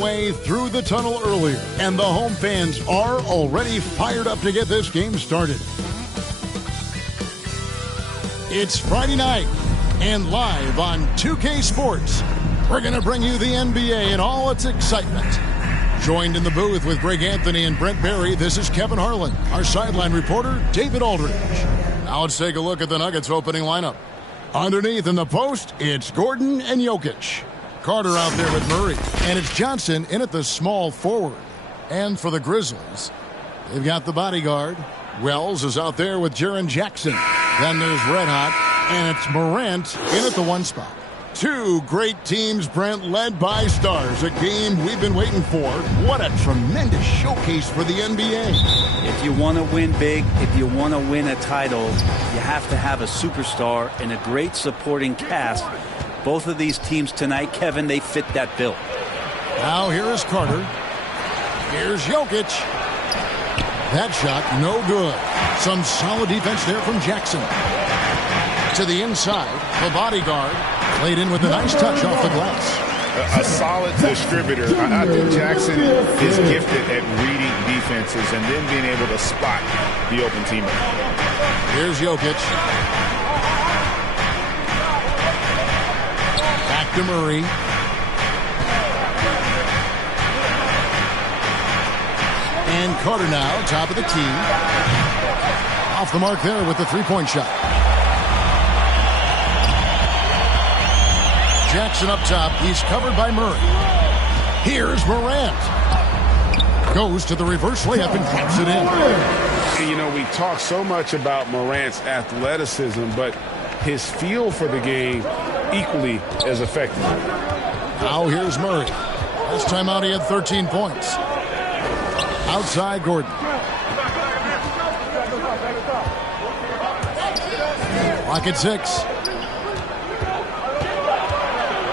way through the tunnel earlier, and the home fans are already fired up to get this game started. It's Friday night, and live on 2K Sports, we're going to bring you the NBA in all its excitement. Joined in the booth with Greg Anthony and Brent Barry, this is Kevin Harlan. Our sideline reporter, David Aldridge. Now let's take a look at the Nuggets opening lineup. Underneath in the post, it's Gordon and Jokic. Carter out there with Murray. And it's Johnson in at the small forward. And for the Grizzlies, they've got the bodyguard. Wells is out there with Jaren Jackson. Then there's Red Hot, and it's Morant in at the one spot. Two great teams, Brent, led by stars. A game we've been waiting for. What a tremendous showcase for the NBA. If you want to win big, if you want to win a title, you have to have a superstar and a great supporting cast. Both of these teams tonight, Kevin, they fit that bill. Now here is Carter. Here's Jokic. That shot, no good. Some solid defense there from Jackson. To the inside, the bodyguard laid in with a nice touch off the glass. A solid distributor. I think Jackson is gifted at reading defenses and then being able to spot the open teammate. Here's Jokic. Back to Murray. And Carter now, top of the key. Off the mark there with the three-point shot. Jackson up top. He's covered by Murray. Here's Morant. Goes to the reverse layup and drops it in. You know, we talk so much about Morant's athleticism, but his feel for the game equally as effective. Now here's Murray. Last time out he had 13 points. Outside Gordon. Clock at 6.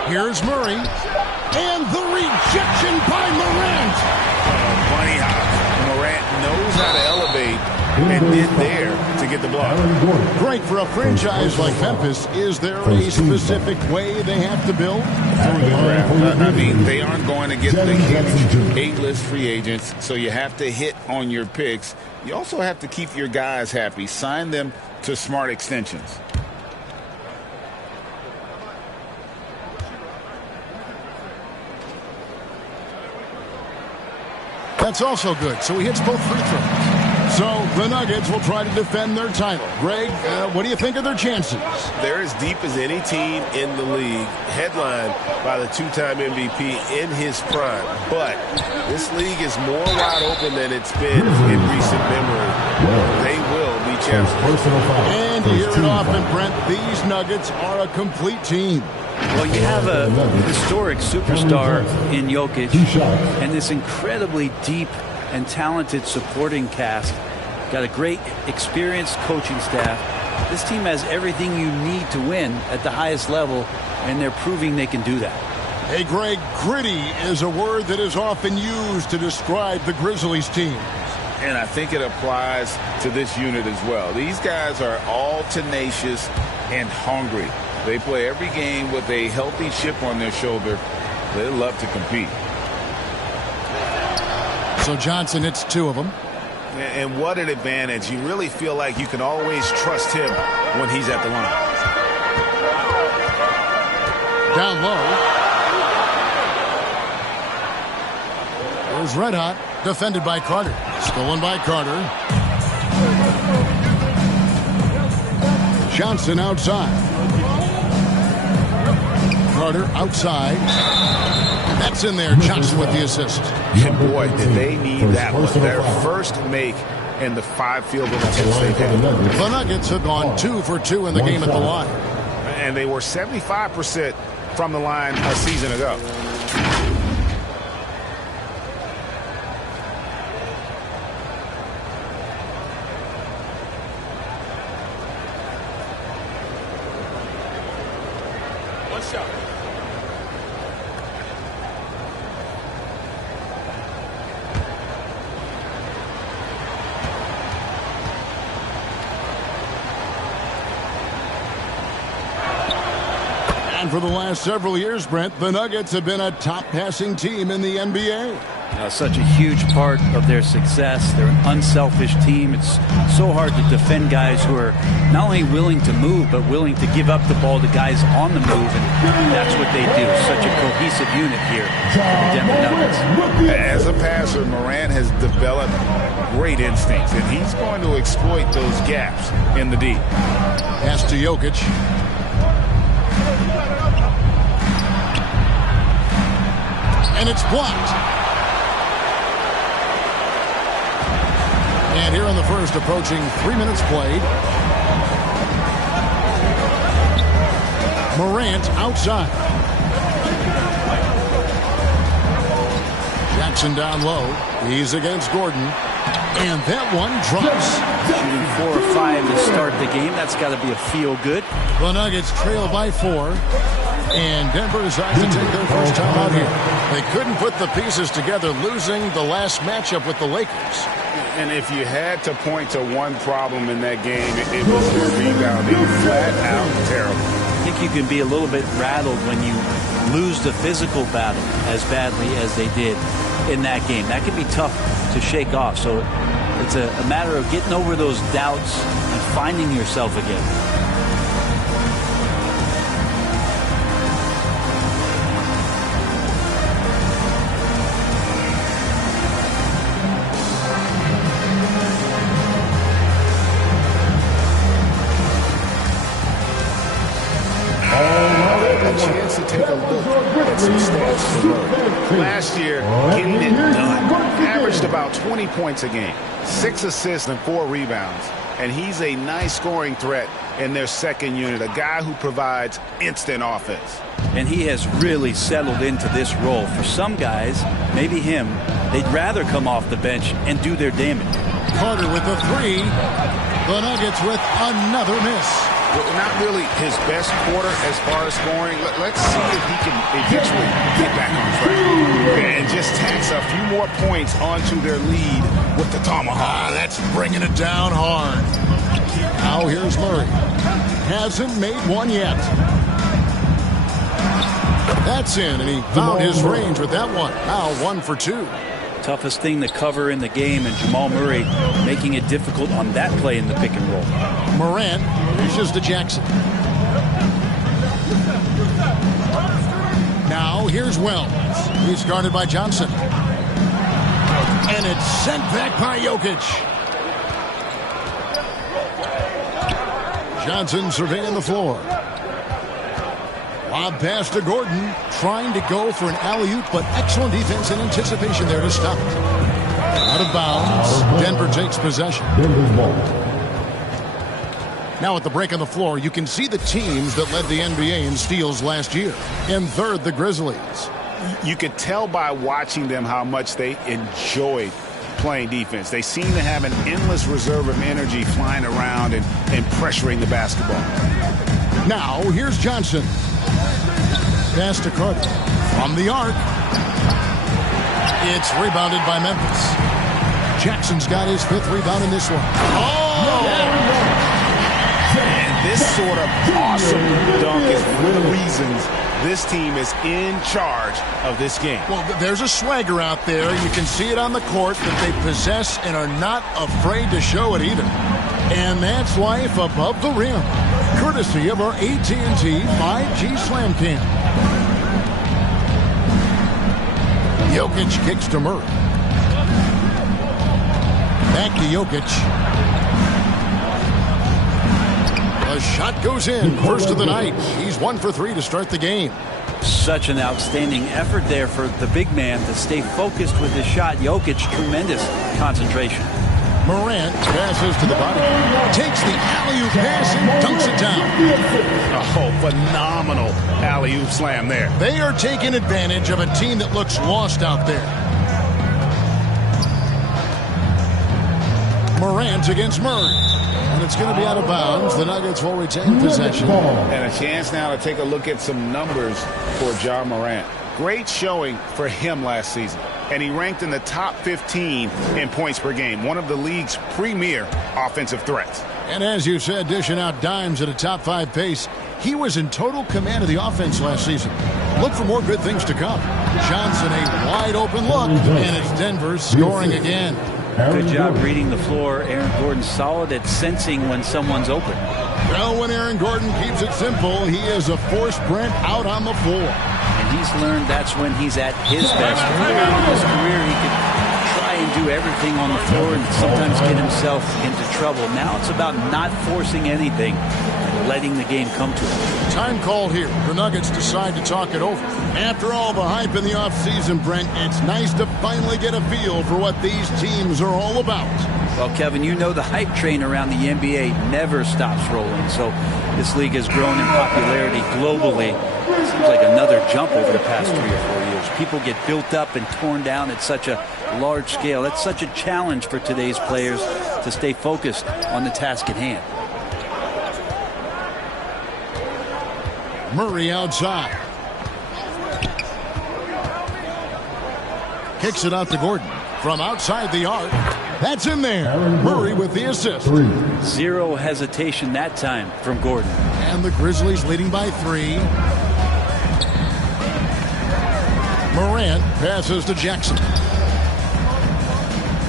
Here's Murray. And the rejection by Morant. Funny how Morant knows how to elevate and did there to get the block. Great for a franchise like Memphis. Is there a specific way they have to build? I mean, they aren't going to get the huge A-list free agents, so you have to hit on your picks. You also have to keep your guys happy. Sign them to smart extensions. That's also good. So he hits both free throws. So the Nuggets will try to defend their title. Greg, what do you think of their chances? They're as deep as any team in the league, headlined by the two-time MVP in his prime. But this league is more wide open than it's been in recent memory. They will be champions. And you hear it often, Brent, these Nuggets are a complete team. Well, you have a historic superstar in Jokic and this incredibly deep and talented supporting cast. Got a great experienced coaching staff. This team has everything you need to win at the highest level, and they're proving they can do that. Hey, Greg, gritty is a word that is often used to describe the Grizzlies team. And I think it applies to this unit as well. These guys are all tenacious and hungry. They play every game with a healthy chip on their shoulder. They love to compete. So Johnson hits two of them. And what an advantage. You really feel like you can always trust him when he's at the line. Down low. There's Red Hot, defended by Carter. Stolen by Carter. Johnson outside. Carter outside. That's in there. Johnson with the assist. And boy, did they need that one. Their first make in the 5 field goal attempts they've had. The Nuggets have gone 2 for 2 in the game at the line. And they were 75% from the line a season ago. One shot. And for the last several years, Brent, the Nuggets have been a top passing team in the NBA. Such a huge part of their success. They're an unselfish team. It's so hard to defend guys who are not only willing to move, but willing to give up the ball to guys on the move, and that's what they do. Such a cohesive unit here for the Denver Nuggets. As a passer, Morant has developed great instincts, and he's going to exploit those gaps in the D. Pass to Jokic. And it's blocked. And here in the first, approaching 3 minutes played. Morant outside. Jackson down low. He's against Gordon. And that one drops. Shooting 4 or 5 to start the game. That's got to be a feel-good. The Nuggets trail by 4. And Denver decides to take their first time out here. They couldn't put the pieces together, losing the last matchup with the Lakers. And if you had to point to one problem in that game, it was their rebounding. Flat out terrible. I think you can be a little bit rattled when you lose the physical battle as badly as they did in that game. That can be tough to shake off. So it's a matter of getting over those doubts and finding yourself again. Chance to take a look at some stats for Murray. Last year, getting it done. Averaged about 20 points a game, 6 assists and 4 rebounds. And he's a nice scoring threat in their second unit, a guy who provides instant offense. And he has really settled into this role. For some guys, maybe him, they'd rather come off the bench and do their damage. Carter with the 3. The Nuggets with another miss. Not really his best quarter as far as scoring. Let's see if he can eventually get back on track and just tax a few more points onto their lead with the tomahawk. That's bringing it down hard. Now here's Murray. Hasn't made one yet. That's in, and he found his range with that one. Now 1 for 2. Toughest thing to cover in the game, and Jamal Murray making it difficult on that play in the pick and roll. Morant reaches to Jackson. Now here's Wells. He's guarded by Johnson. And it's sent back by Jokic. Johnson surveying the floor. Lob pass to Gordon, trying to go for an alley-oop, but excellent defense and anticipation there to stop it. Out of bounds, Denver takes possession. Now at the break on the floor, you can see the teams that led the NBA in steals last year. In third, the Grizzlies. You could tell by watching them how much they enjoyed playing defense. They seem to have an endless reserve of energy flying around and pressuring the basketball. Now, here's Johnson. Pass to Carter. From the arc. It's rebounded by Memphis. Jackson's got his 5th rebound in this one. And this sort of awesome dunk is one of the reasons this team is in charge of this game. Well, there's a swagger out there. You can see it on the court that they possess and are not afraid to show it either. And that's life above the rim. Courtesy of our AT&T 5G Slam Cam. Jokic kicks to Murray. Back to Jokic. The shot goes in. First of the night. He's 1 for 3 to start the game. Such an outstanding effort there for the big man to stay focused with his shot. Jokic, tremendous concentration. Morant passes to the body. Takes the alley-oop pass and dunks it down. Oh, phenomenal alley-oop slam there. They are taking advantage of a team that looks lost out there. Morant against Murray. And it's going to be out of bounds. The Nuggets will retain possession. And a chance now to take a look at some numbers for Ja Morant. Great showing for him last season. And he ranked in the top 15 in points per game. One of the league's premier offensive threats. And as you said, dishing out dimes at a top 5 pace. He was in total command of the offense last season. Look for more good things to come. Johnson, a wide open look, and it's Denver scoring again. Good job reading the floor. Aaron Gordon solid at sensing when someone's open. Well, when Aaron Gordon keeps it simple, he is a force Brent out on the floor. And he's learned that's when he's at his best. Early in his career, he could try and do everything on the floor and sometimes get himself into trouble. Now it's about not forcing anything and letting the game come to him. Time call here. The Nuggets decide to talk it over. After all the hype in the offseason, Brent, it's nice to finally get a feel for what these teams are all about. Well, Kevin, you know the hype train around the NBA never stops rolling. So this league has grown in popularity globally. It seems like another jump over the past 3 or 4 years. People get built up and torn down at such a large scale. That's such a challenge for today's players to stay focused on the task at hand. Murray outside. Kicks it out to Gordon from outside the arc. That's in there. Murray with the assist. Zero hesitation that time from Gordon. And the Grizzlies leading by 3. Morant passes to Jackson.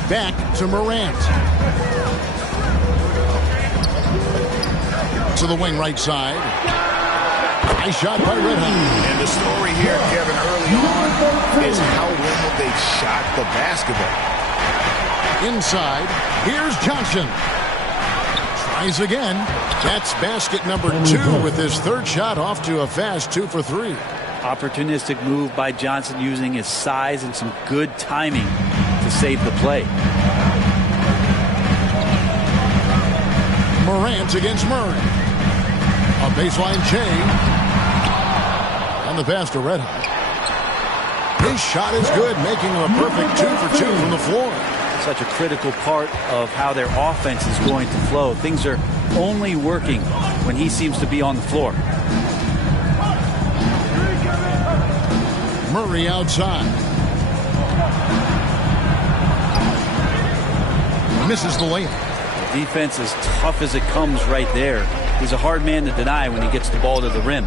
Back to Morant. To the wing right side. Nice shot by Redhawk. And the story here, Kevin, early on is how well they shot the basketball. Inside, here's Johnson. Tries again. That's basket number 2 with his third shot off to a fast 2 for 3. Opportunistic move by Johnson using his size and some good timing to save the play. Morant against Murray. A baseline chain. And the pass to Redhawk. His shot is good, making him a perfect 2 for 2 from the floor. Such a critical part of how their offense is going to flow. Things are only working when he seems to be on the floor. Murray outside. Misses the layup. Defense as tough as it comes right there. He's a hard man to deny when he gets the ball to the rim.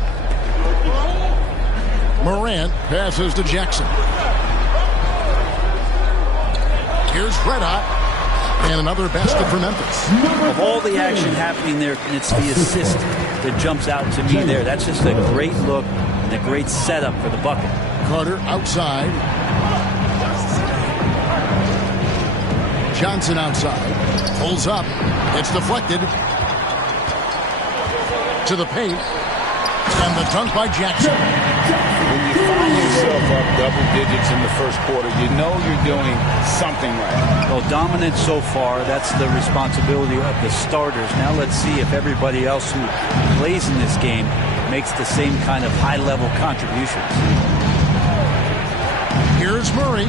Morant passes to Jackson. Here's Redhawk. And another basket for Memphis. Of all the action happening there, it's the assist that jumps out to me there. That's just a great look and a great setup for the bucket. Carter outside. Johnson outside. Pulls up. It's deflected. To the paint. And the dunk by Jackson. When you find yourself up double digits in the first quarter, you know you're doing something right. Well, dominant so far. That's the responsibility of the starters. Now let's see if everybody else who plays in this game makes the same kind of high-level contributions. Here's Murray.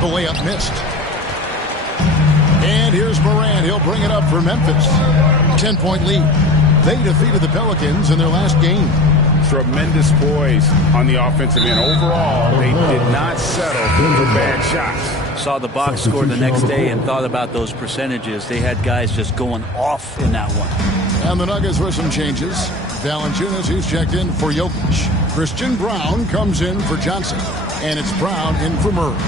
The layup missed. And here's Morant. He'll bring it up for Memphis. 10-point lead. They defeated the Pelicans in their last game. Tremendous poise on the offensive end. Overall, they did not settle for bad shots. Saw the box score the next day and thought about those percentages. They had guys just going off in that one. And the Nuggets with some changes. Valanciunas, he's checked in for Jokic. Christian Brown comes in for Johnson. And it's Brown in for Murray.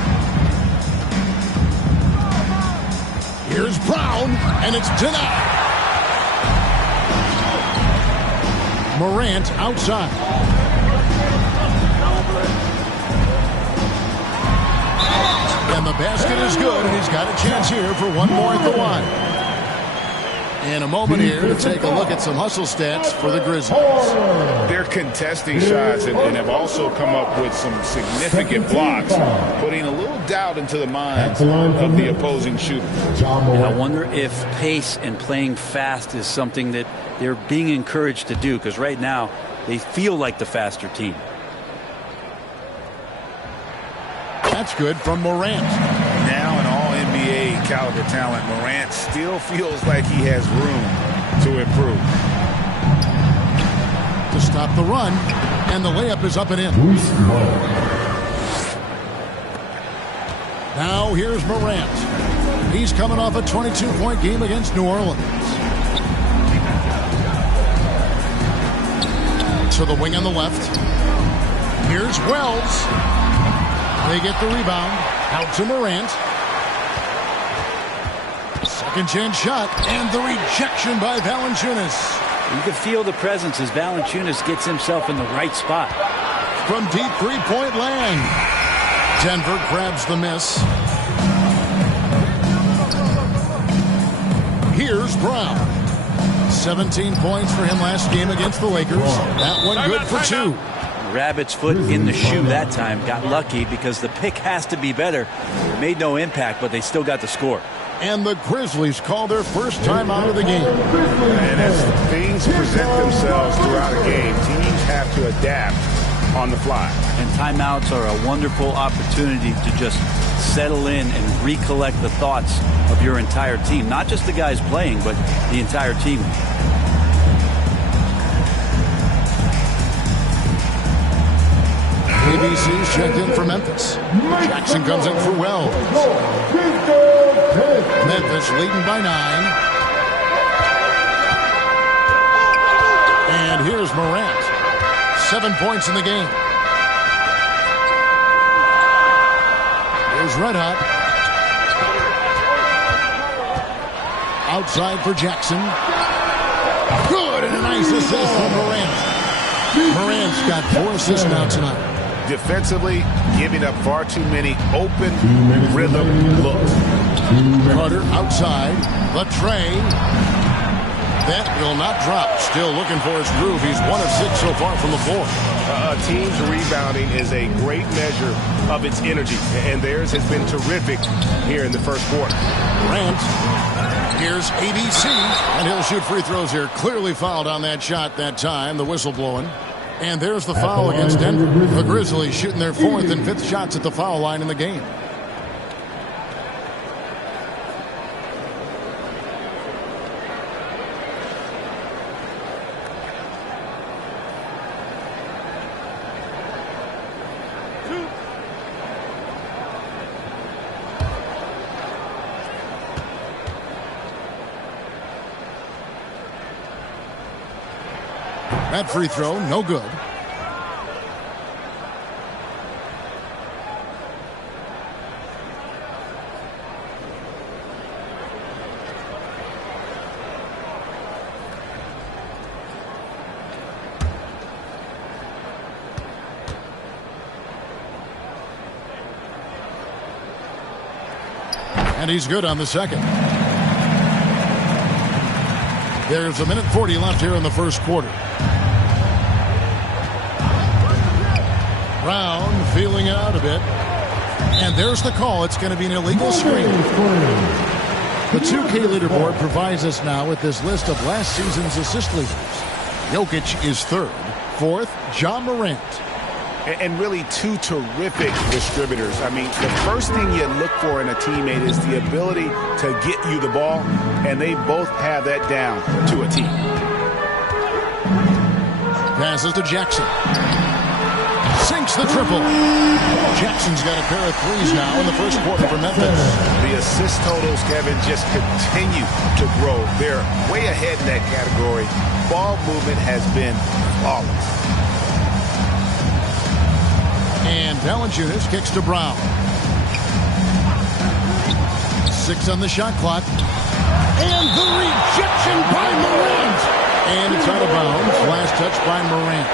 Here's Brown, and it's denied. Morant outside. And the basket is good, and he's got a chance here for one more at the line. In a moment here to take a look at some hustle stats for the Grizzlies. They're contesting shots and have also come up with some significant blocks, putting a little doubt into the minds of the opposing shooter. And I wonder if pace and playing fast is something that they're being encouraged to do, because right now they feel like the faster team. That's good from Morant. Now an all-NBA caliber talent, Morant still feels like he has room to improve. To stop the run, and the layup is up and in. Now here's Morant. He's coming off a 22-point game against New Orleans. To the wing on the left. Here's Wells. They get the rebound. Out to Morant. Second chance shot. And the rejection by Valanciunas. You can feel the presence as Valanciunas gets himself in the right spot. From deep three-point land. Denver grabs the miss. Here's Brown. 17 points for him last game against the Lakers. That one good for 2. Rabbit's foot in the shoe that time. Got lucky because the pick has to be better. Made no impact, but they still got the score. And the Grizzlies call their first time out of the game. And as things present themselves throughout a game, teams have to adapt on the fly. And timeouts are a wonderful opportunity to just settle in and recollect the thoughts of your entire team. Not just the guys playing, but the entire team. ABC's checked in for Memphis. Jackson comes in for Wells. Memphis leading by 9. And here's Morant. 7 points in the game. Here's Red Hot. Outside for Jackson. Good, and a nice assist from Morant. Morant's got 4 assists now tonight. Defensively, giving up far too many open rhythm looks. Carter outside. Latrey. That will not drop. Still looking for his groove. He's 1 of 6 so far from the floor. A team's rebounding is a great measure of its energy, and theirs has been terrific here in the first quarter. Grant. Here's ABC, and he'll shoot free throws here. Clearly fouled on that shot that time. The whistle blowing. And there's the foul against Denver. The Grizzlies shooting their 4th and 5th shots at the foul line in the game. That free throw, no good. And he's good on the second. There's 1:40 left here in the first quarter. Brown feeling it out a bit. And there's the call. It's going to be an illegal screen. The 2K leaderboard provides us now with this list of last season's assist leaders. Jokic is 3rd. 4th, John Morant. And really 2 terrific distributors. I mean, the first thing you look for in a teammate is the ability to get you the ball, and they both have that down to a T. Passes to Jackson. Sinks the triple. Jackson's got a pair of threes now in the first quarter for Memphis. The assist totals, Kevin, just continue to grow. They're way ahead in that category. Ball movement has been flawless. And Valanciunas kicks to Brown. 6 on the shot clock. And the rejection by Morant. And it's out of bounds. Last touch by Morant.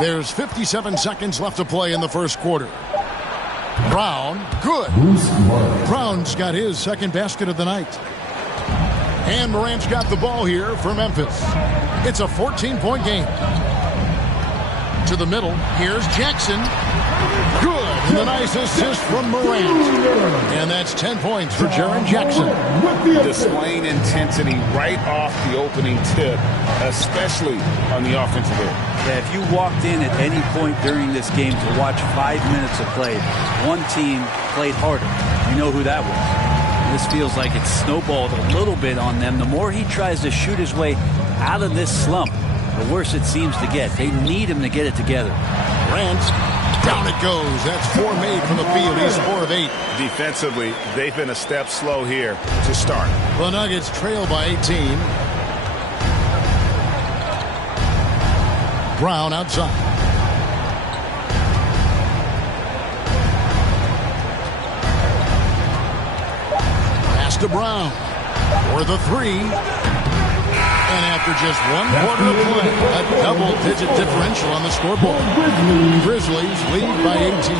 There's 57 seconds left to play in the first quarter. Brown, good. Brown's got his second basket of the night. And Morant's got the ball here for Memphis. It's a 14-point game. To the middle, here's Jackson. Good. And the nice assist from Morant. And that's 10 points for Jaren Jackson. Displaying intensity right off the opening tip, especially on the offensive end. Yeah, if you walked in at any point during this game to watch 5 minutes of play, one team played harder. You know who that was. This feels like it's snowballed a little bit on them. The more he tries to shoot his way out of this slump, the worse it seems to get. They need him to get it together. Grant Down it goes. That's 4 made from the field. He's 4 of 8. Defensively, they've been a step slow here to start. The Nuggets trail by 18. Brown outside. Pass to Brown for the 3. And after just 1 quarter of play, a double-digit differential on the scoreboard. Grizzlies lead by 18.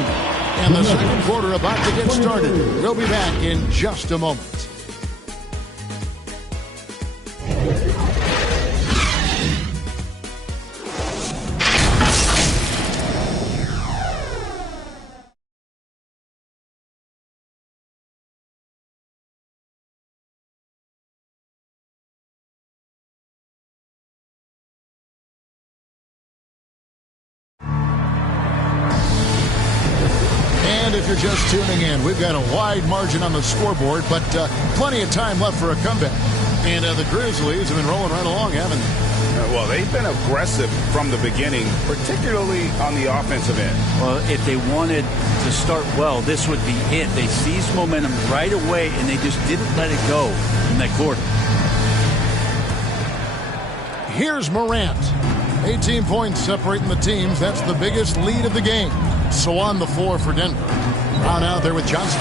And the second quarter about to get started. We'll be back in just a moment. And if you're just tuning in, we've got a wide margin on the scoreboard, but plenty of time left for a comeback. And the Grizzlies have been rolling right along, haven't they? Well, they've been aggressive from the beginning, particularly on the offensive end. Well, if they wanted to start well, this would be it. They seized momentum right away, and they just didn't let it go in that quarter. Here's Morant. 18 points separating the teams. That's the biggest lead of the game. So on the floor for Denver. Brown out there with Johnson.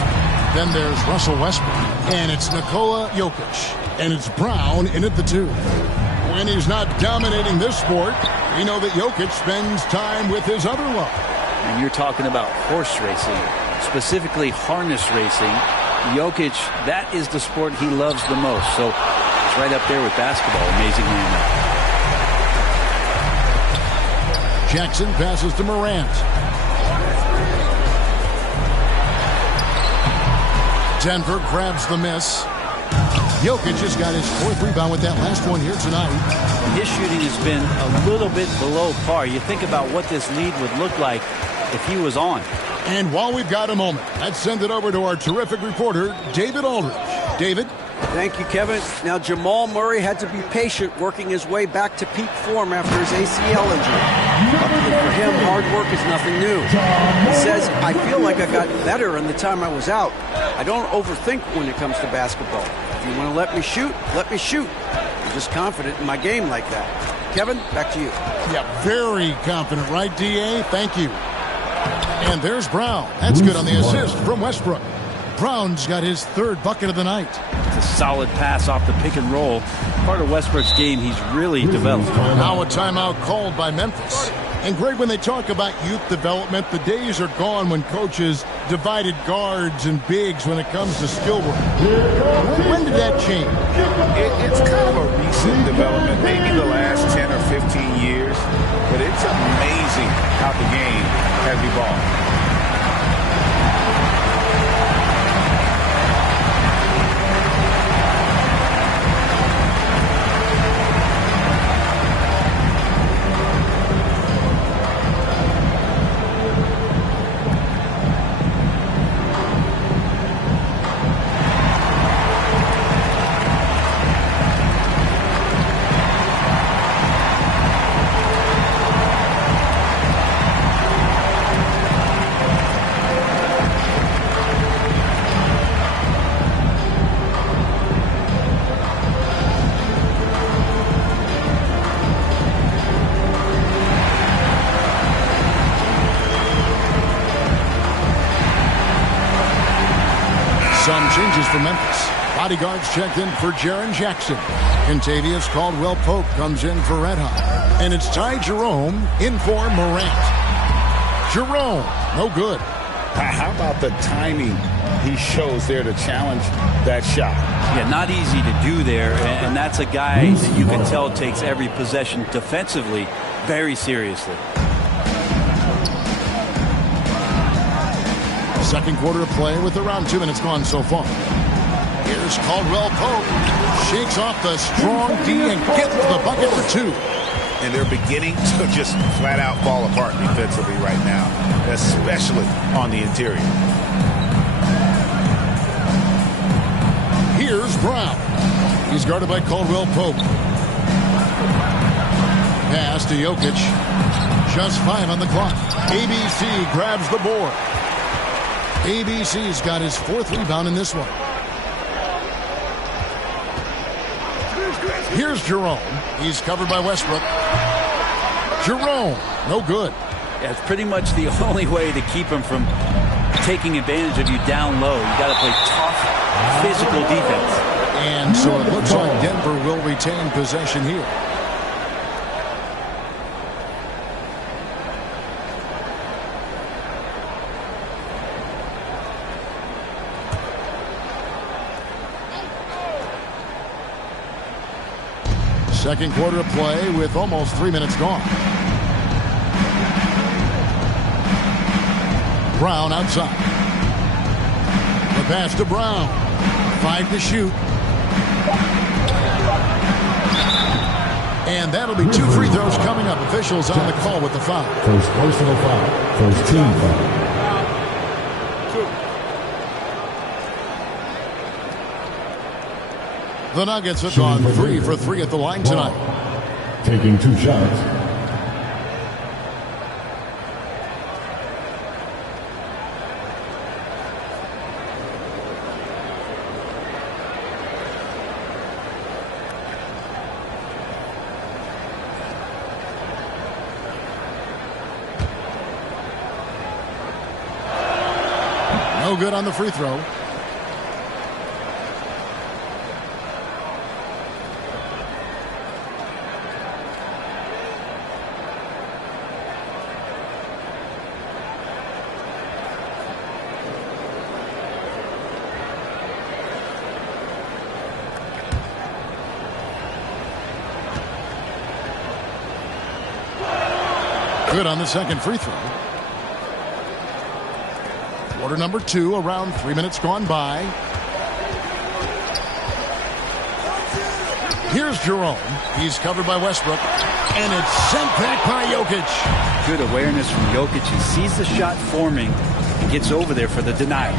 Then there's Russell Westbrook. And it's Nikola Jokic. And it's Brown in at the 2. When he's not dominating this sport, we know that Jokic spends time with his other love. And you're talking about horse racing, specifically harness racing. Jokic, that is the sport he loves the most. So it's right up there with basketball, amazingly enough. Jackson passes to Morant. Denver grabs the miss. Jokic has got his 4th rebound with that last one here tonight. His shooting has been a little bit below par. You think about what this lead would look like if he was on. And while we've got a moment, let's send it over to our terrific reporter, David Aldridge. David? Thank you, Kevin. Now, Jamal Murray had to be patient working his way back to peak form after his ACL injury. Luckily for him, hard work is nothing new. He says, I feel like I got better in the time I was out. I don't overthink when it comes to basketball. If you want to let me shoot, let me shoot. I'm just confident in my game like that. Kevin, back to you. Yeah, very confident, right, D.A.? Thank you. And there's Brown. That's good on the assist from Westbrook. Brown's got his 3rd bucket of the night. It's a solid pass off the pick and roll. Part of Westbrook's game he's really developed. Now a timeout called by Memphis. And Greg, when they talk about youth development, the days are gone when coaches divided guards and bigs when it comes to skill work. When did that change? It's kind of a recent development, maybe the last 10 or 15 years. But it's amazing how the game has evolved. Some changes for Memphis. Bodyguards checked in for Jaren Jackson. Contavious Caldwell-Pope comes in for Red Hot. And it's Ty Jerome in for Morant. Jerome, no good. How about the timing he shows there to challenge that shot? Yeah, not easy to do there. And that's a guy that you can tell takes every possession defensively very seriously. Second quarter of play with around 2 minutes gone so far. Here's Caldwell-Pope. Shakes off the strong D and gets the bucket for 2. And they're beginning to just flat out fall apart defensively right now, especially on the interior. Here's Brown. He's guarded by Caldwell-Pope. Pass to Jokic. Just 5 on the clock. ABC grabs the board. ABC's got his 4th rebound in this one. Here's Jerome. He's covered by Westbrook. Jerome, no good. Yeah, it's pretty much the only way to keep him from taking advantage of you down low. You got to play tough, physical defense. And so it looks like Denver will retain possession here. Second quarter of play with almost 3 minutes gone. Brown outside. The pass to Brown. 5 to shoot. And that'll be 2 free throws coming up. Officials on the call with the foul. First personal foul. First team foul. The Nuggets have gone 3 for 3 at the line tonight. Taking 2 shots. No good on the free throw. Good on the second free throw. Quarter number 2, around 3 minutes gone by. Here's Jerome. He's covered by Westbrook. And it's sent back by Jokic. Good awareness from Jokic. He sees the shot forming and gets over there for the denial.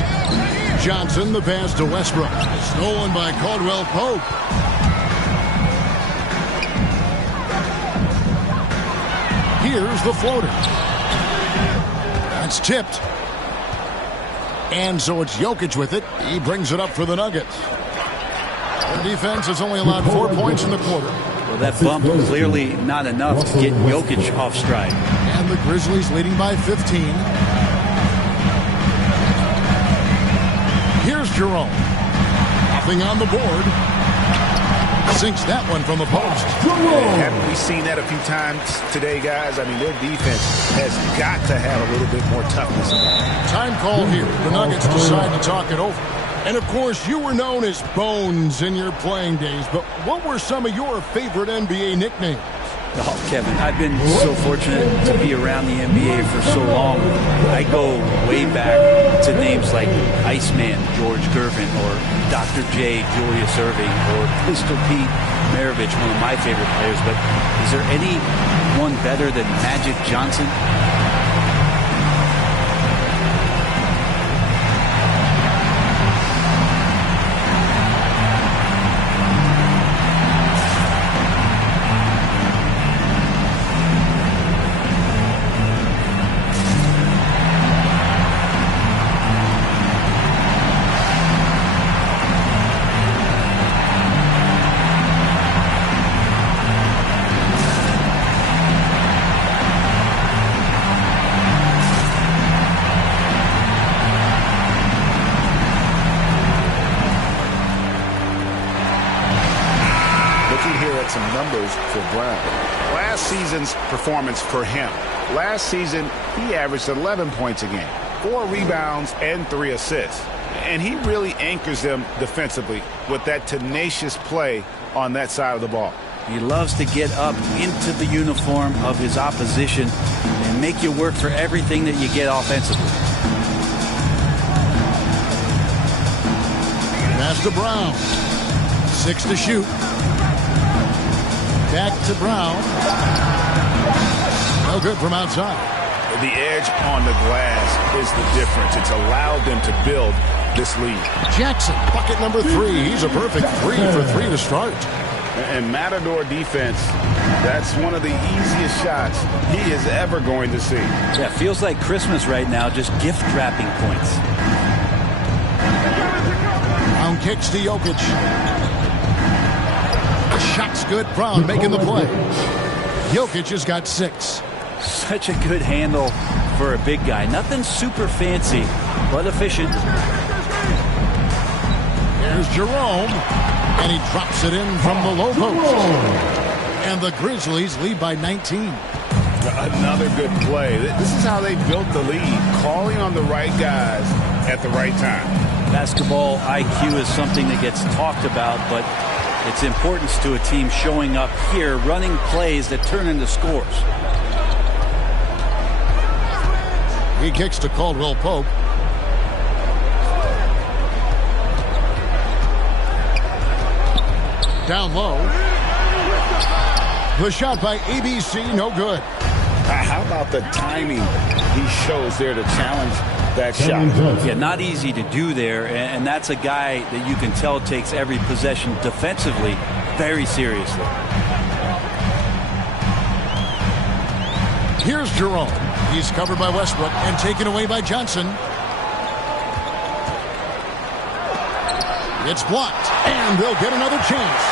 Johnson, the pass to Westbrook. Stolen by Caldwell Pope. Here's the floater. That's tipped. And so it's Jokic with it. He brings it up for the Nuggets. Their defense has only allowed 4 points in the quarter. Well, that bump clearly not enough to get Jokic off stride. And the Grizzlies leading by 15. Here's Jerome. Nothing on the board. Sinks that one from the post. Haven't we seen that a few times today, guys? I mean, their defense has got to have a little bit more toughness. Time call here. The Nuggets decide to talk it over. And, of course, you were known as Bones in your playing days. But what were some of your favorite NBA nicknames? Oh, Kevin, I've been so fortunate to be around the NBA for so long. I go way back to names like Iceman, George Gervin, or Dr. J, Julius Erving, or Pistol Pete Maravich, one of my favorite players. But is there anyone better than Magic Johnson? Some numbers for Brown. Last season's performance for him. Last season, he averaged 11 points a game, 4 rebounds, and 3 assists. And he really anchors them defensively with that tenacious play on that side of the ball. He loves to get up into the uniform of his opposition and make you work for everything that you get offensively. Pass to Brown. 6 to shoot. Back to Brown. No good from outside. The edge on the glass is the difference. It's allowed them to build this lead. Jackson, bucket number 3. He's a perfect 3 for 3 to start. And Matador defense, that's one of the easiest shots he is ever going to see. Yeah, feels like Christmas right now, just gift wrapping points. Brown kicks to Jokic. The shot's good. Brown making the play. Jokic has got 6. Such a good handle for a big guy. Nothing super fancy, but efficient. There's Jerome, and he drops it in from the low post. And the Grizzlies lead by 19. Another good play. This is how they built the lead, calling on the right guys at the right time. Basketball IQ is something that gets talked about, but its importance to a team showing up here, running plays that turn into scores. He kicks to Caldwell Pope. Down low. The shot by ABC, no good. How about the timing he shows there to challenge that shot? Yeah, not easy to do there, and that's a guy that you can tell takes every possession defensively very seriously. Here's Jerome. He's covered by Westbrook and taken away by Johnson. It's blocked, and they'll get another chance.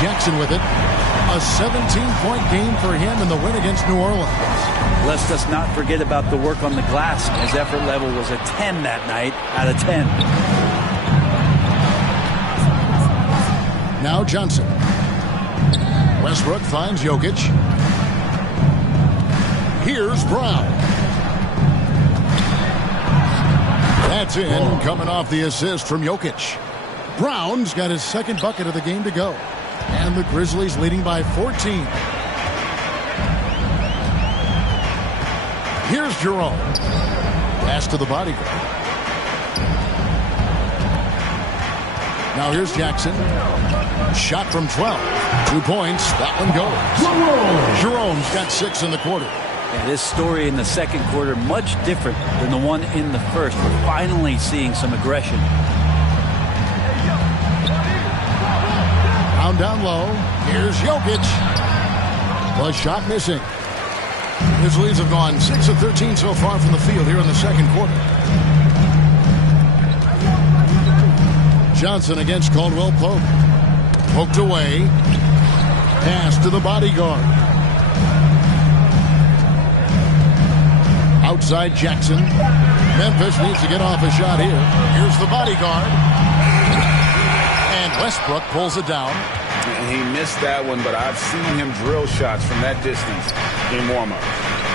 Jackson with it. A 17-point game for him in the win against New Orleans. Let's just not forget about the work on the glass. His effort level was a 10 that night out of 10. Now Johnson. Westbrook finds Jokic. Here's Brown. That's in, coming off the assist from Jokic. Brown's got his second bucket of the game to go. And the Grizzlies leading by 14. Here's Jerome. Pass to the bodyguard. Now here's Jackson. Shot from 12. 2 points. That one goes. Jerome's got 6 in the quarter. Yeah, this story in the second quarter much different than the one in the first. We're finally seeing some aggression. Down low. Here's Jokic. The shot missing. Grizzlies have gone 6 of 13 so far from the field here in the second quarter. Johnson against Caldwell Pope. Poked away. Pass to the bodyguard. Outside Jackson. Memphis needs to get off a shot here. Here's the bodyguard. And Westbrook pulls it down. He missed that one, but I've seen him drill shots from that distance in warm-up.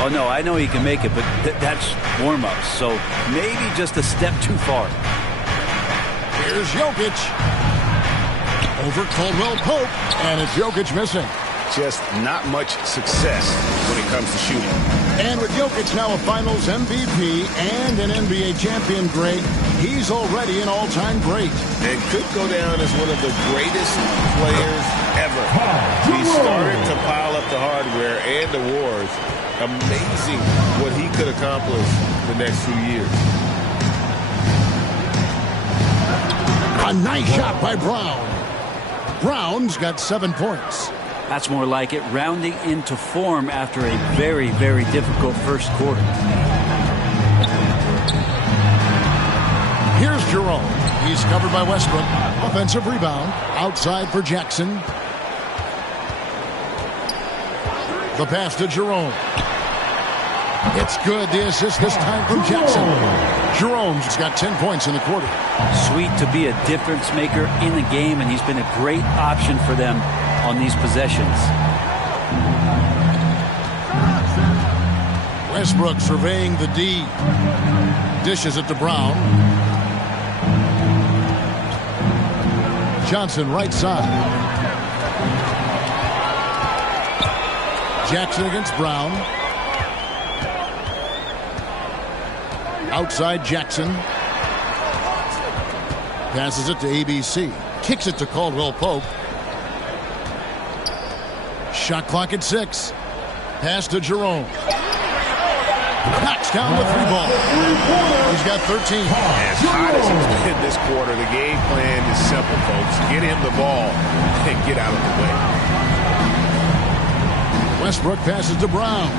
Oh, no, I know he can make it, but that's warm-ups, so maybe just a step too far. Here's Jokic. Over Caldwell Pope, and it's Jokic missing. Just not much success when it comes to shooting. And with Jokic now a Finals MVP and an NBA champion, Greg, he's already an all-time great. And could go down as one of the greatest players ever. He started to pile up the hardware and the wars. Amazing what he could accomplish the next few years. A nice shot by Brown. Brown's got 7 points. That's more like it, rounding into form after a very, very difficult first quarter. Here's Jerome. He's covered by Westbrook. Offensive rebound. Outside for Jackson. The pass to Jerome. It's good. The assist this time from Jackson. Jerome's got 10 points in the quarter. Sweet to be a difference maker in the game, and he's been a great option for them on these possessions. Westbrook surveying the D. Dishes it to Brown. Johnson right side. Jackson against Brown. Outside Jackson. Passes it to ABC. Kicks it to Caldwell Pope. Shot clock at 6. Pass to Jerome. Knocks down the 3-ball. He's got 13. As hot as he's been this quarter, the game plan is simple, folks. Get him the ball and get out of the way. Westbrook passes to Brown.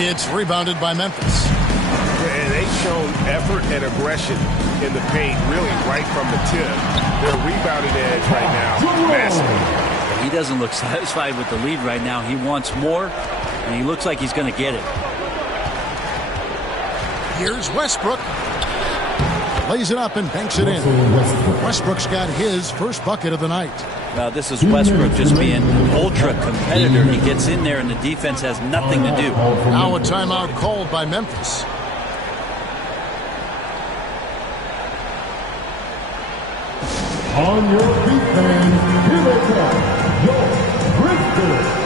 It's rebounded by Memphis. And they've shown effort and aggression in the paint, really right from the tip. Their rebounding edge right now, massive. He doesn't look satisfied with the lead right now. He wants more, and he looks like he's going to get it. Here's Westbrook. Lays it up and banks it in. Westbrook's got his first bucket of the night. Now, this is Westbrook just being an ultra competitor. He gets in there, and the defense has nothing to do. Now a timeout called by Memphis. On your feet, fans, here they come, your Grizzlies.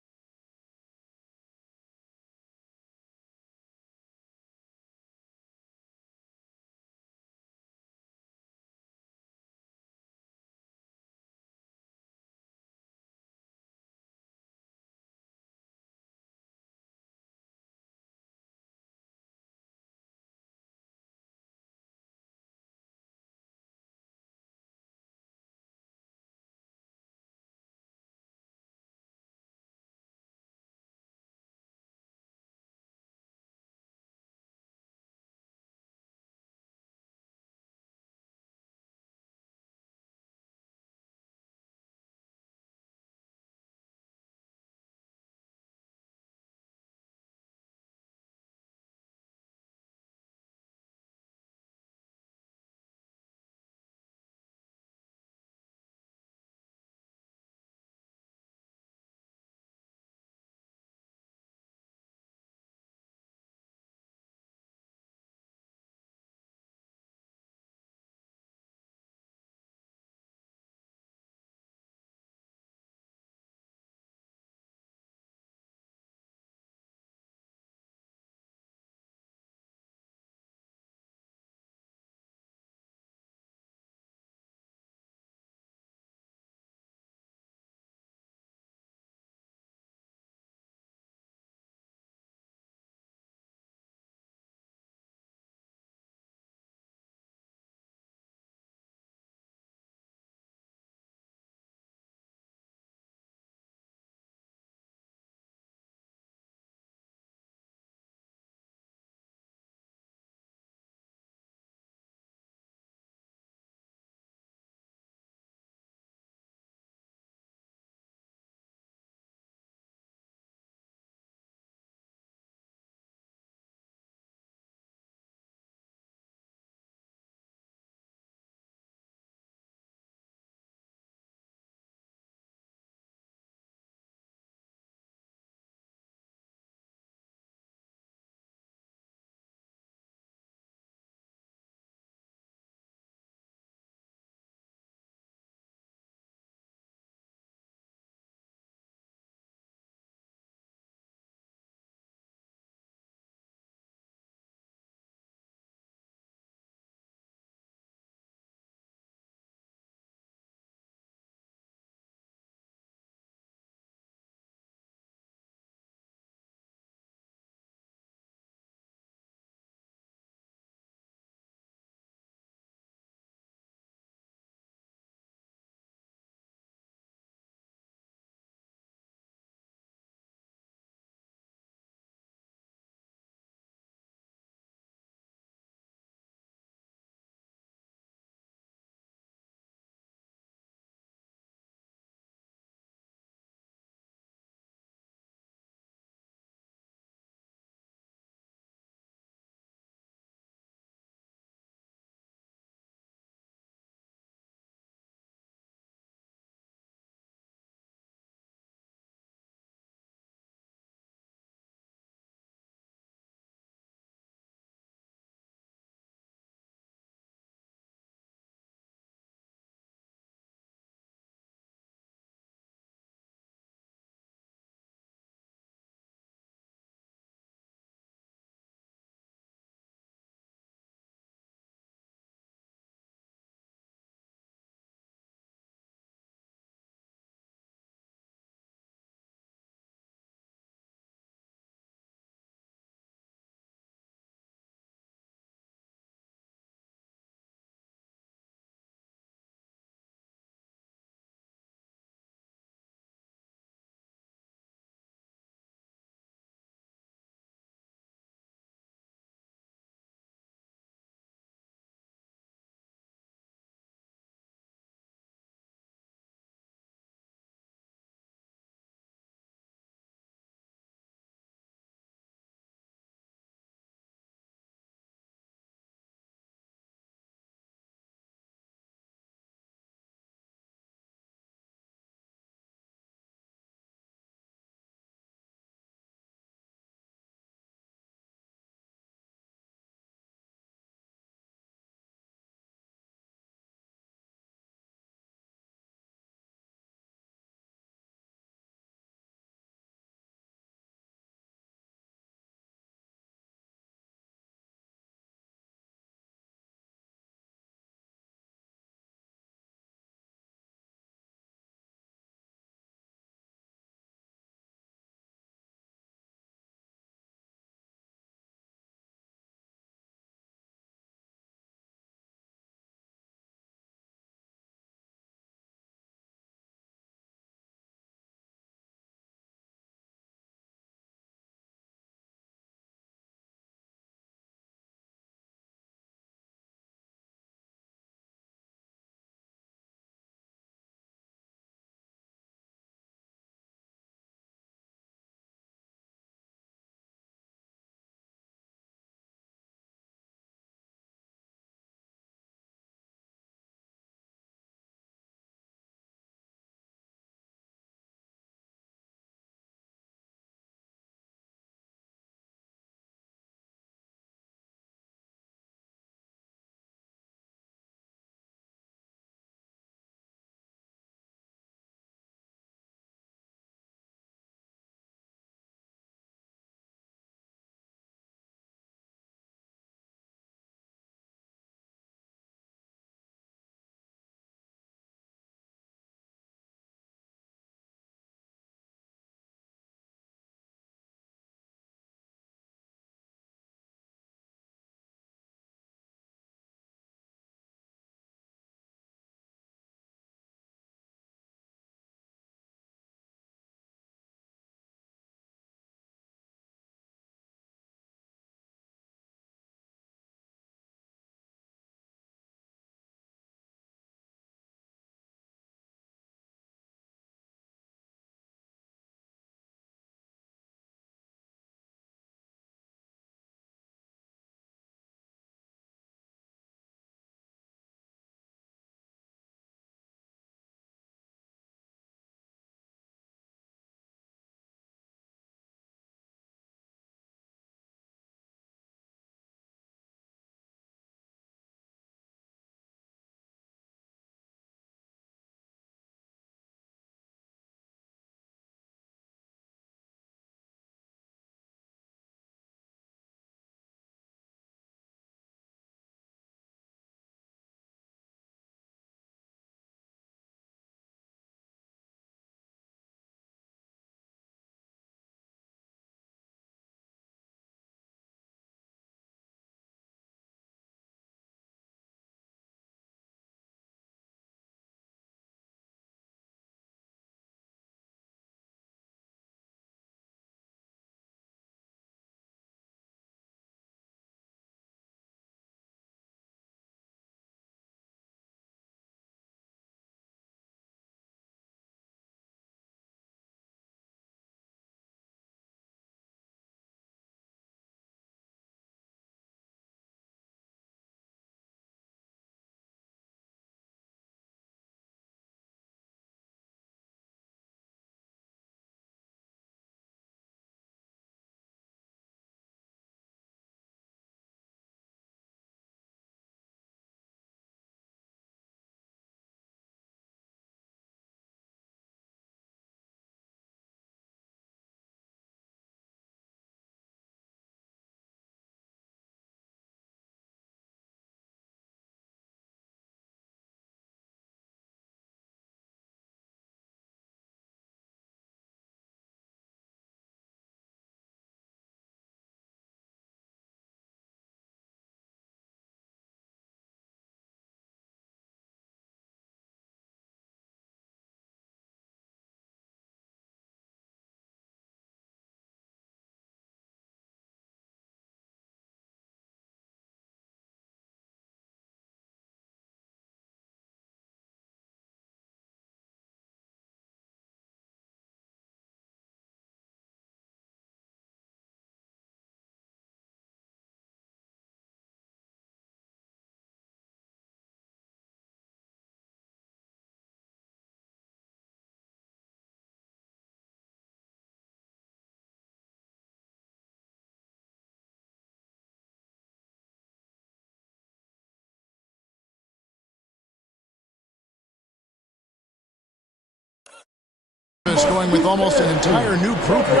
Going with almost an entire new group here.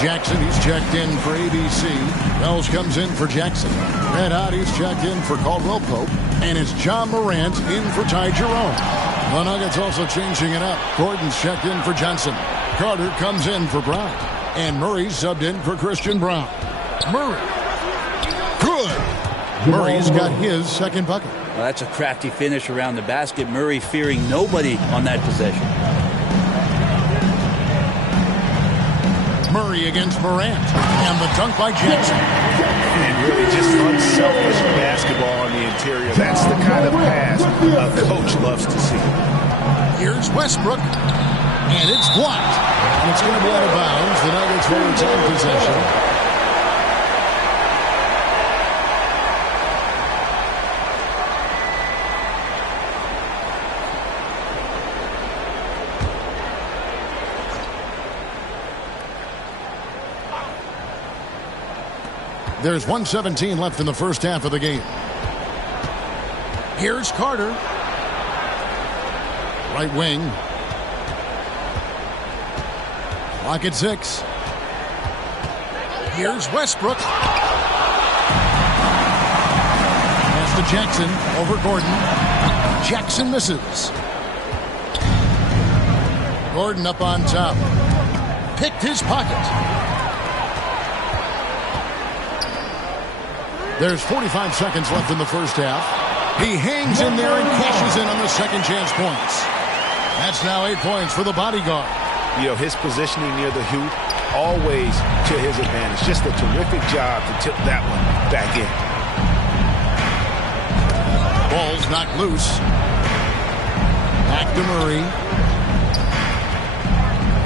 Jackson, he's checked in for ABC. Wells comes in for Jackson. Red Hot, he's checked in for Caldwell Pope. And it's John Morant in for Ty Jerome. The Nuggets also changing it up. Gordon's checked in for Johnson. Carter comes in for Brown. And Murray subbed in for Christian Brown. Murray. Good. Murray's got his second bucket. Well, that's a crafty finish around the basket. Murray fearing nobody on that possession. Murray against Morant. And the dunk by Jackson. And really just unselfish basketball on the interior. That's the kind of pass a coach loves to see. Here's Westbrook. And it's blocked. And it's going to be out of bounds. The Nuggets will retain possession. There's 1:17 left in the first half of the game. Here's Carter. Right wing. Clock at 6. Here's Westbrook. Pass to Jackson over Gordon. Jackson misses. Gordon up on top. Picked his pocket. There's 45 seconds left in the first half. He hangs in there and cashes in on the second chance points. That's now 8 points for the bodyguard. You know, his positioning near the hoop, always to his advantage. Just a terrific job to tip that one back in. Ball's knocked loose. Back to Murray.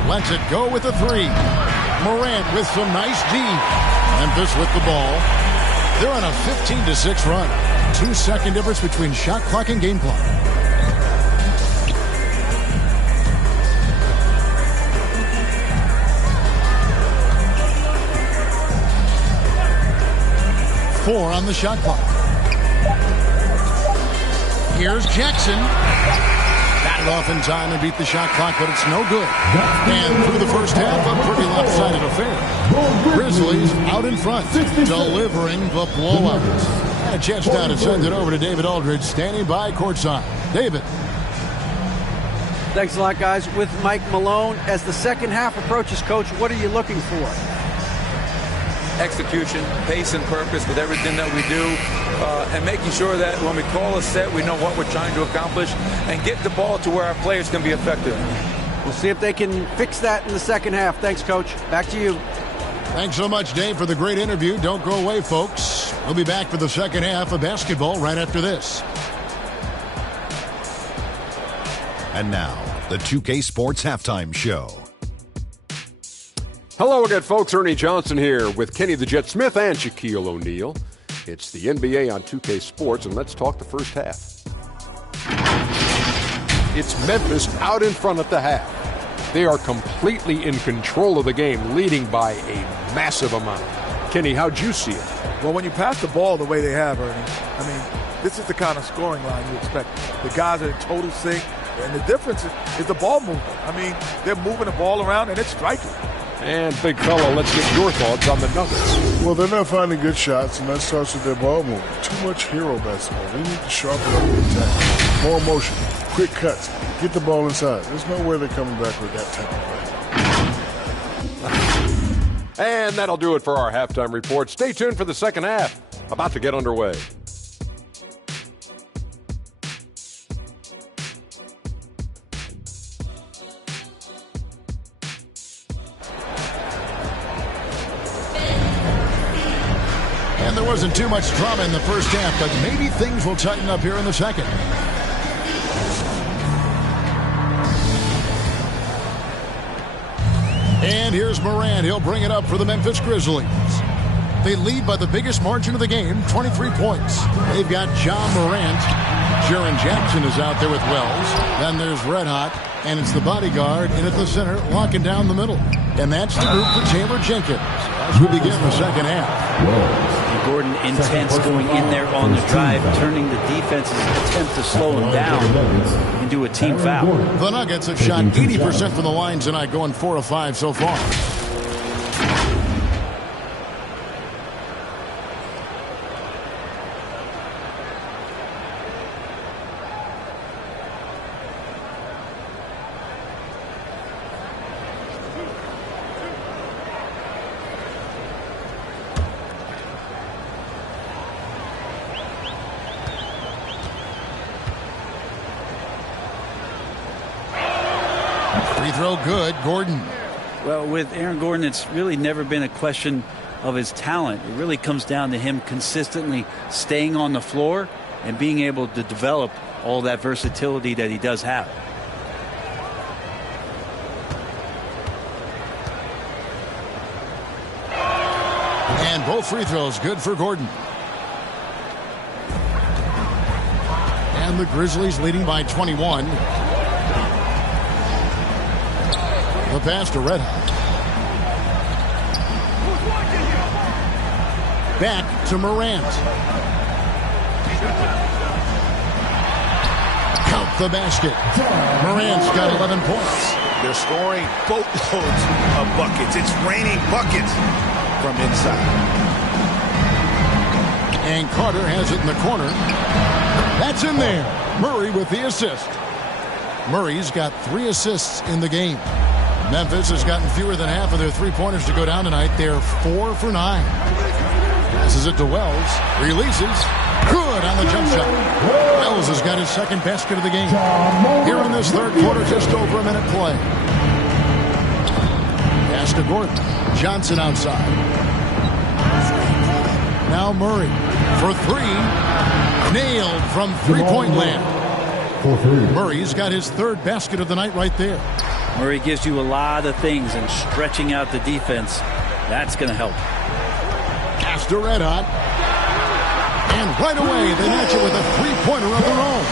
Lets it go with a 3. Morant with some nice D. Memphis with the ball. They're on a 15-6 run. 2-second difference between shot clock and game clock. Four on the shot clock. Here's Jackson. Batted off in time and beat the shot clock, but it's no good. And through the first half, a pretty lopsided affair. Grizzlies out in front, delivering the blowout. And a chance now to send it over to David Aldridge, standing by courtside. David. Thanks a lot, guys. With Mike Malone, as the second half approaches, Coach, what are you looking for? Execution, pace and purpose with everything that we do, and making sure that when we call a set, we know what we're trying to accomplish and get the ball to where our players can be effective. We'll see if they can fix that in the second half. Thanks, Coach. Back to you. Thanks so much, Dave, for the great interview. Don't go away, folks. We'll be back for the second half of basketball right after this. And now, the 2K Sports Halftime Show. Hello again, folks. Ernie Johnson here with Kenny the Jet Smith and Shaquille O'Neal. It's the NBA on 2K Sports, and let's talk the first half. It's Memphis out in front at the half. They are completely in control of the game, leading by a massive amount. Kenny, how'd you see it? Well, when you pass the ball the way they have, Ernie, I mean, this is the kind of scoring line you expect. The guys are in total sync, and the difference is the ball movement. I mean, they're moving the ball around, and it's striking. And, big fella, let's get your thoughts on the Nuggets. Well, they're not finding good shots, and that starts with their ball movement. Too much hero basketball. They need to sharpen up the attack. More motion, quick cuts, get the ball inside. There's no way they're coming back with that type of play. And that'll do it for our halftime report. Stay tuned for the second half. About to get underway. And there wasn't too much drama in the first half, but maybe things will tighten up here in the second. And here's Morant. He'll bring it up for the Memphis Grizzlies. They lead by the biggest margin of the game, 23 points. They've got John Morant. Jaren Jackson is out there with Wells. Then there's Red Hot, and it's the bodyguard in at the center, locking down the middle. And that's the group for Taylor Jenkins as we begin the second half. Gordon intense going in there on the drive, turning the defense's attempt to slow him down into a team foul. The Nuggets have shot 80% from the line tonight, going 4 of 5 so far. Free throw good, Gordon. Well, with Aaron Gordon, it's really never been a question of his talent. It really comes down to him consistently staying on the floor and being able to develop all that versatility that he does have. And both free throws good for Gordon. And the Grizzlies leading by 21. The pass to Red Hot. Back to Morant. Count the basket. Morant's got 11 points. They're scoring boatloads of buckets. It's raining buckets from inside. And Carter has it in the corner. That's in there. Murray with the assist. Murray's got 3 assists in the game. Memphis has gotten fewer than half of their three-pointers to go down tonight. They're 4 for 9. Passes it to Wells. Releases. Good on the jump shot. Wells has got his second basket of the game. Here in this third quarter, just over a minute play. Pass to Gordon. Johnson outside. Now Murray for 3. Nailed from three-point land. Murray's got his third basket of the night right there. Murray gives you a lot of things, and stretching out the defense, that's going to help. Pass to Red Hot. And right away, they match it with a three-pointer of their own.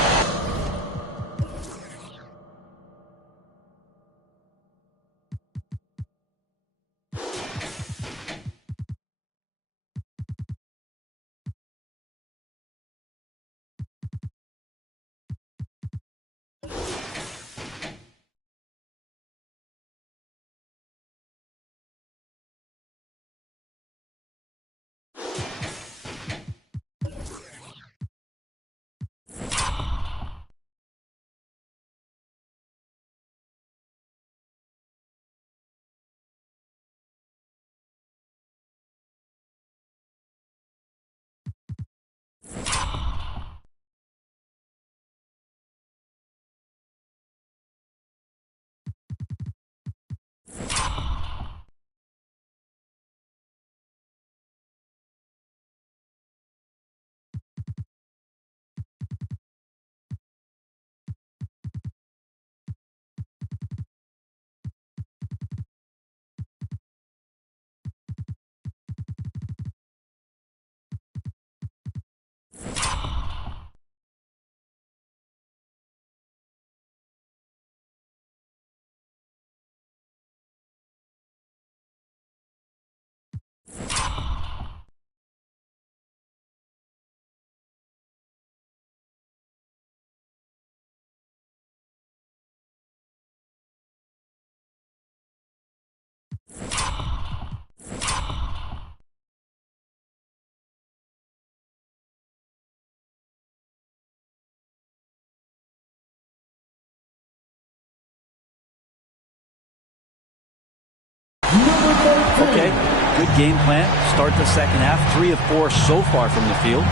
Okay, good game plan. Start the second half. 3 of 4 so far from the field.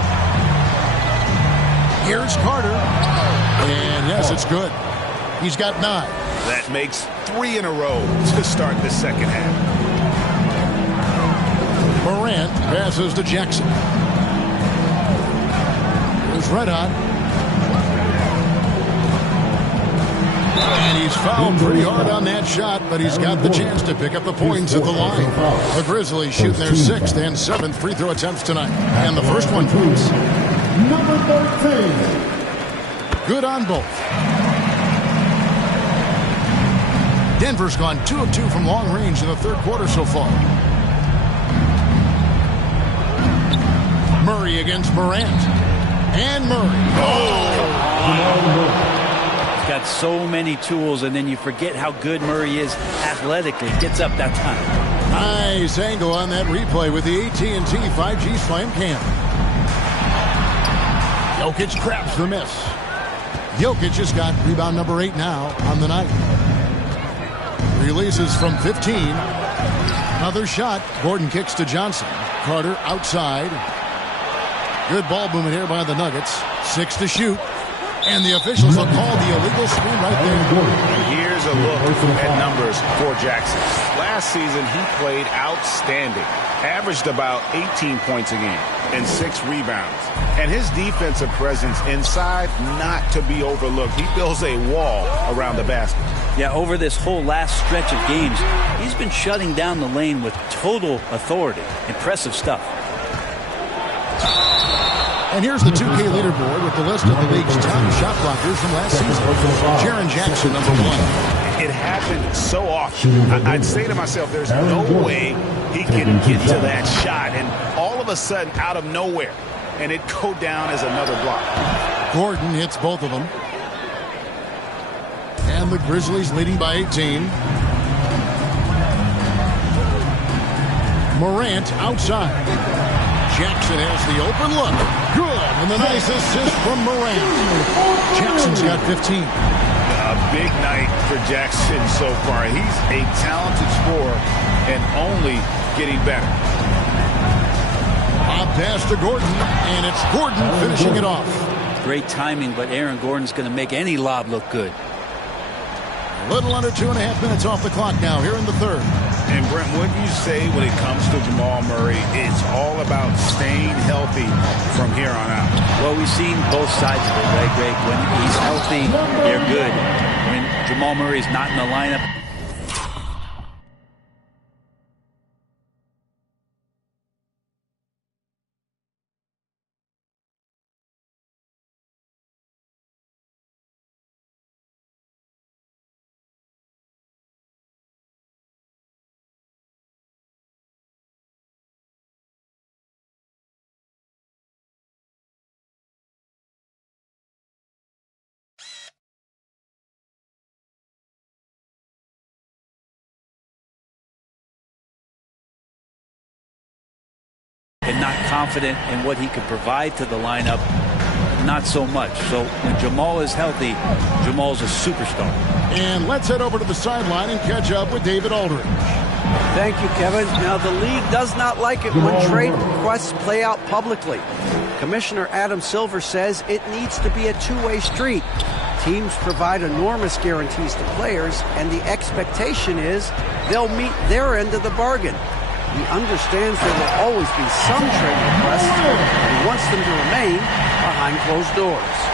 Here's Carter. And yes, it's good. He's got 9. That makes 3 in a row to start the second half. Morant passes to Jackson. Here's Red Hot. And he's fouled pretty hard on that shot, but he's got the chance to pick up the points at the line. The Grizzlies shooting their 6th and 7th free throw attempts tonight. And the first one comes. Number 13. Good on both. Denver's gone 2 of 2 from long range in the third quarter so far. Murray against Morant. And Murray. He's got so many tools, and then you forget how good Murray is athletically. Gets up that time. Nice angle on that replay with the AT&T 5G Slam Cam. Jokic grabs the miss. Jokic has got rebound number 8 now on the night. Releases from 15. Another shot. Gordon kicks to Johnson. Carter outside. Good ball movement here by the Nuggets. 6 to shoot. And the officials will call the illegal screen right there. And here's a look at numbers for Jackson. Last season, he played outstanding. Averaged about 18 points a game and 6 rebounds. And his defensive presence inside, not to be overlooked. He builds a wall around the basket. Yeah, over this whole last stretch of games, he's been shutting down the lane with total authority. Impressive stuff. And here's the 2K leaderboard with the list of the league's top shot blockers from last season. Jaren Jackson, number 1. It happened so often. I'd say to myself, there's no way he can get to that shot. And all of a sudden, out of nowhere, and it go down as another block. Gordon hits both of them. And the Grizzlies leading by 18. Morant outside. Jackson has the open look. Good. And the nice assist from Morant. Jackson's got 15. A big night for Jackson so far. He's a talented scorer and only getting better. Lob pass to Gordon, and it's Gordon finishing it off. Great timing, but Aaron Gordon's going to make any lob look good. A little under 2.5 minutes off the clock now here in the third. And Brent, what do you say when it comes to Jamal Murray? It's all about staying healthy from here on out. Well, we've seen both sides of it, right, Greg? When he's healthy, they're good. When Jamal Murray's not in the lineup, and not confident in what he could provide to the lineup, not so much. So when Jamal is healthy, Jamal's a superstar. And let's head over to the sideline and catch up with David Aldridge. Thank you, Kevin. Now, the league does not like it when trade requests play out publicly. Commissioner Adam Silver says it needs to be a two-way street. Teams provide enormous guarantees to players, and the expectation is they'll meet their end of the bargain. He understands there will always be some trade requests, and he wants them to remain behind closed doors.